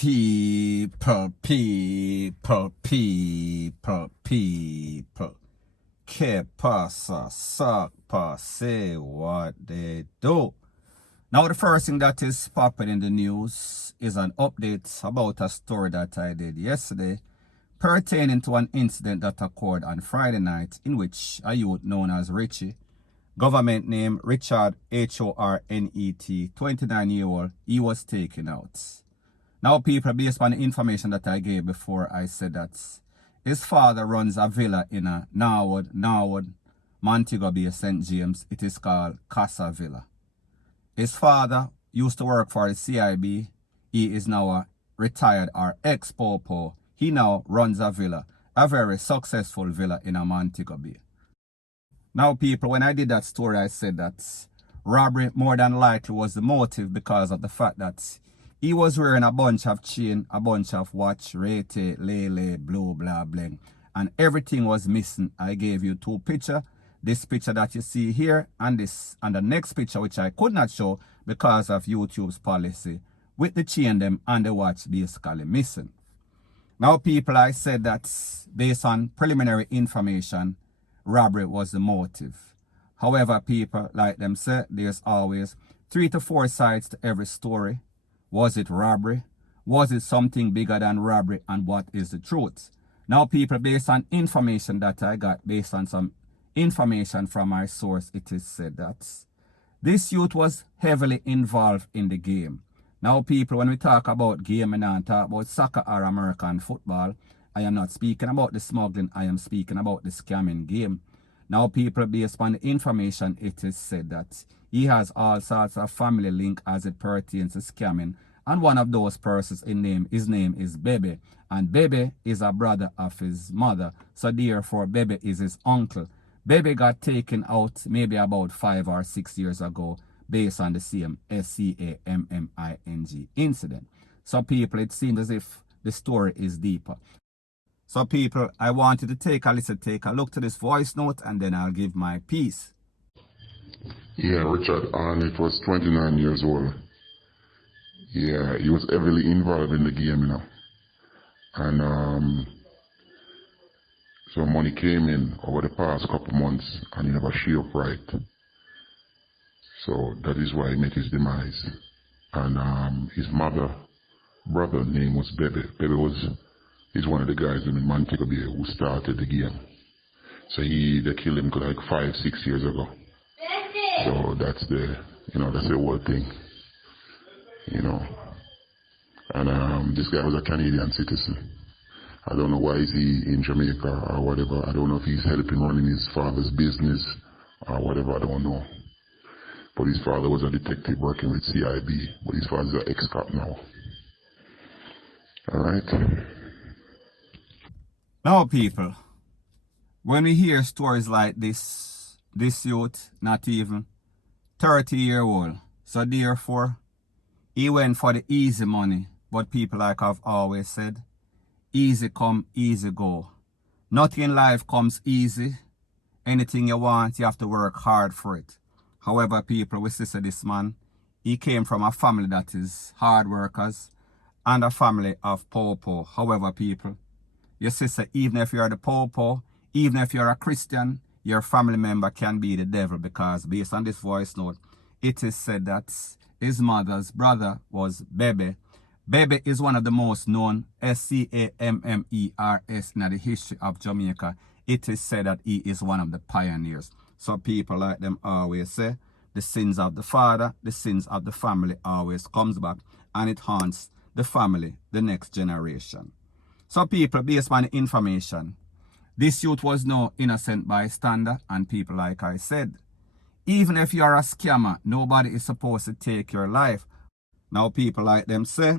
People. Que pasa, suck, say what they do. Now the first thing that is popping in the news is an update about a story that I did yesterday pertaining to an incident that occurred on Friday night in which a youth known as Richie, government name Richard Hornet, 29-year-old, he was taken out. Now people, based on the information that I gave before, I said that his father runs a villa in a Norwood, Montego Bay, St. James. It is called Casa Villa. His father used to work for the CIB. He is now a retired or ex-popo. He now runs a villa, a very successful villa in a Montego Bay. Now people, when I did that story, I said that robbery more than likely was the motive because of the fact that he was wearing a bunch of chain, a bunch of watch, rate, lele, blue, blah, bling, and everything was missing. I gave you two pictures. This picture that you see here and this, and the next picture which I could not show because of YouTube's policy, with the chain them and the watch basically missing. Now people, I said that based on preliminary information, robbery was the motive. However, people, like them say, there's always 3 to 4 sides to every story. Was it robbery? Was it something bigger than robbery? And what is the truth? Now people, based on information that I got, based on some information from my source, it is said that this youth was heavily involved in the game. Now people, when we talk about game and not talk about soccer or American football, I am not speaking about the smuggling, I am speaking about the scamming game. Now people, based on the information, it is said that he has all sorts of family link as it pertains to scamming. And one of those persons, his name is Bebe. And Bebe is a brother of his mother. So therefore, Bebe is his uncle. Bebe got taken out maybe about 5 or 6 years ago based on the same SCAMMING incident. So people, it seems as if the story is deeper. So people, I want you to take a look to this voice note and then I'll give my piece. Yeah, Richard Hornet was 29 years old. Yeah, he was heavily involved in the game, you know. And some money came in over the past couple months and he never showed up right. So that is why he met his demise. And his brother name was Bebe. Bebe he's one of the guys in Montego Bay who started the game. So they killed him like 5-6 years ago. So that's the whole thing, you know. And this guy was a Canadian citizen. I don't know why is he in Jamaica or whatever. I don't know if he's helping running his father's business or whatever. I don't know. But his father was a detective working with CIB, but his father's an ex-cop now. All right. Now people, when we hear stories like this youth, not even 30-year-old, so therefore, he went for the easy money. But people, like I've always said, easy come, easy go. Nothing in life comes easy. Anything you want, you have to work hard for it. However, people, we see this man, he came from a family that is hard workers and a family of popo. However, people, your sister, even if you're the popo, even if you're a Christian, your family member can be the devil, because based on this voice note, it is said that his mother's brother was Bebe. Bebe is one of the most known SCAMMERS in the history of Jamaica. It is said that he is one of the pioneers. So people, like them always say, the sins of the father, the sins of the family always comes back and it haunts the family, the next generation. So people, based on the information, this youth was no innocent bystander, and people, like I said, even if you're a scammer, nobody is supposed to take your life. Now people, like them say,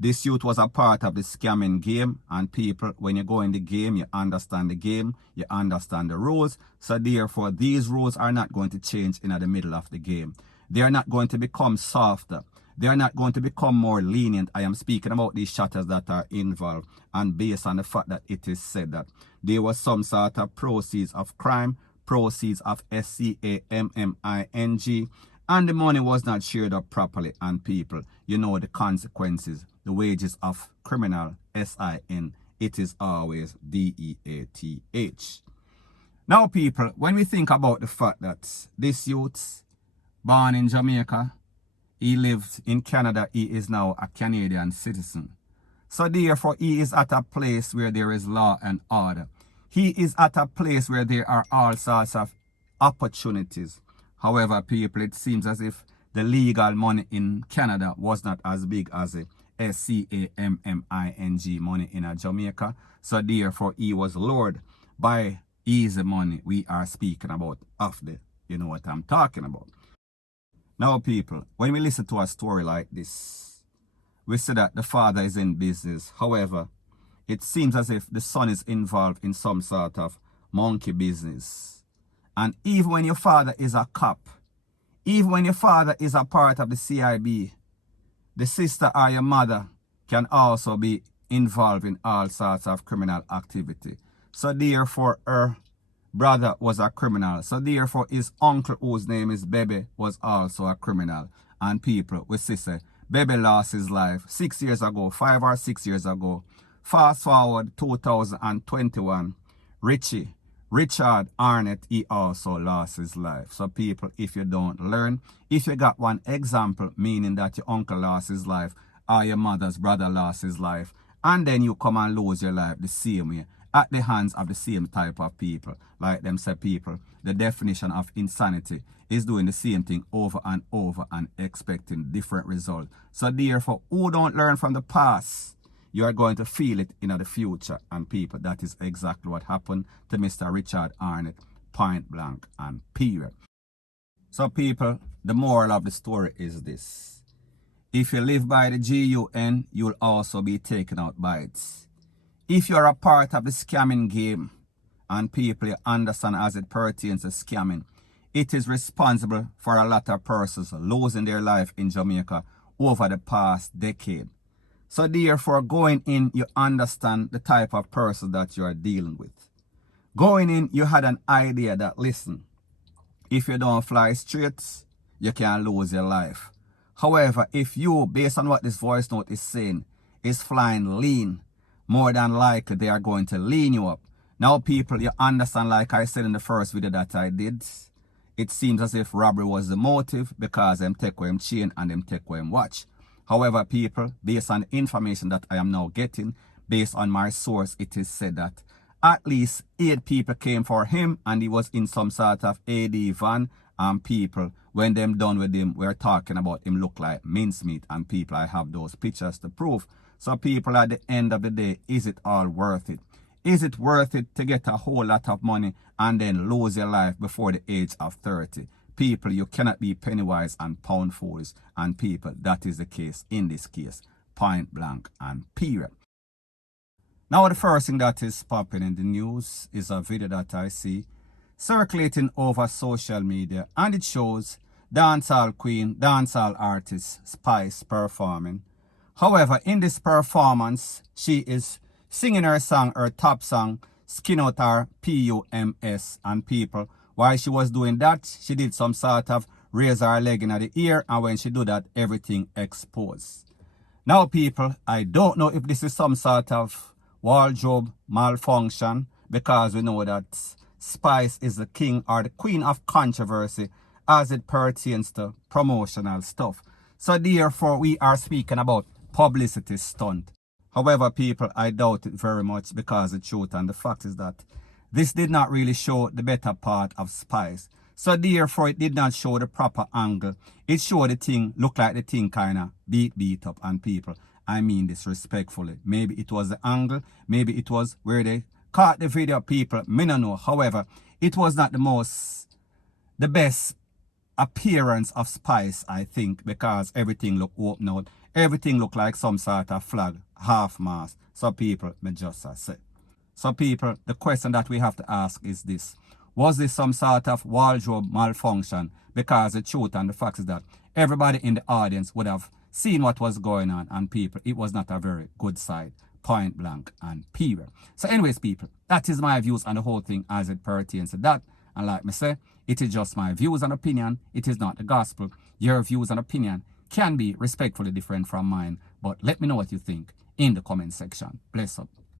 this youth was a part of the scamming game, and people, when you go in the game, you understand the game, you understand the rules. So therefore, these rules are not going to change in the middle of the game. They are not going to become softer. They are not going to become more lenient. I am speaking about these shatters that are involved, and based on the fact that it is said that there was some sort of proceeds of crime, proceeds of SCAMMING, and the money was not shared up properly, and people, you know the consequences. the wages of criminal, S-I-N, it is always D-E-A-T-H. Now, people, when we think about the fact that this youth, born in Jamaica, he lived in Canada, he is now a Canadian citizen. So therefore, he is at a place where there is law and order. He is at a place where there are all sorts of opportunities. However, people, it seems as if the legal money in Canada was not as big as the SCAMMING money in Jamaica. So therefore, he was lured by easy money. We are speaking about of the, you know what I'm talking about. Now, people, when we listen to a story like this, we see that the father is in business. However, it seems as if the son is involved in some sort of monkey business. And even when your father is a cop, even when your father is a part of the CIB, the sister or your mother can also be involved in all sorts of criminal activity. So therefore, her brother was a criminal. So therefore, his uncle, whose name is Bebe, was also a criminal. And people, we see, Bebe lost his life 6 years ago, 5 or 6 years ago. Fast forward 2021, Richard Arnett, he also lost his life. So people, if you don't learn, if you got one example, meaning that your uncle lost his life or your mother's brother lost his life, and then you come and lose your life the same way, at the hands of the same type of people, like them say people, the definition of insanity is doing the same thing over and over and expecting different results. So therefore, who don't learn from the past, you are going to feel it in the future. And people, that is exactly what happened to Mr. Richard Arnett, point blank and period. So people, the moral of the story is this. If you live by the GUN, you'll also be taken out by it. If you're a part of the scamming game, and people, you understand as it pertains to scamming, it is responsible for a lot of persons losing their life in Jamaica over the past decade. So therefore, going in, you understand the type of person that you are dealing with. Going in, you had an idea that, listen, if you don't fly straight, you can lose your life. However, if you, based on what this voice note is saying, is flying lean, more than likely they are going to lean you up. Now, people, you understand, like I said in the first video that I did, it seems as if robbery was the motive because them take away him chain and them take away him watch. However, people, based on the information that I am now getting, based on my source, it is said that at least 8 people came for him and he was in some sort of AD van, and people, when them done with him, we're talking about him look like mincemeat, and people, I have those pictures to prove. So people, at the end of the day, is it all worth it? Is it worth it to get a whole lot of money and then lose your life before the age of 30? People, you cannot be penny wise and pound foolish. And people, that is the case in this case. Point blank and period. Now, the first thing that is popping in the news is a video that I see circulating over social media. And it shows dancehall queen, dancehall artist Spice performing. However, in this performance, she is singing her song, her top song, Skin Out Her PUMS. And people, while she was doing that, she did some sort of raise her leg in the ear, and when she do that, everything exposed. Now, people, I don't know if this is some sort of wardrobe malfunction, because we know that Spice is the king or the queen of controversy as it pertains to promotional stuff. So therefore, we are speaking about publicity stunt. However, people, I doubt it very much, because the truth and the fact is that this did not really show the better part of Spice. So therefore, it did not show the proper angle. It showed the thing, look like the thing kind of beat up. And people, I mean this respectfully. Maybe it was the angle. Maybe it was where they caught the video, people. Me no know. However, it was not the best appearance of Spice, I think, because everything looked open out. Everything looked like some sort of flag, half mast. So people, me just say. So people, the question that we have to ask is this. Was this some sort of wardrobe malfunction? Because the truth and the fact is that everybody in the audience would have seen what was going on, and people, it was not a very good side. Point blank and period. So anyways, people, that is my views on the whole thing as it pertains to that. And like me say, it is just my views and opinion. It is not the gospel. Your views and opinion can be respectfully different from mine, but But let me know what you think in the comment section. Bless up.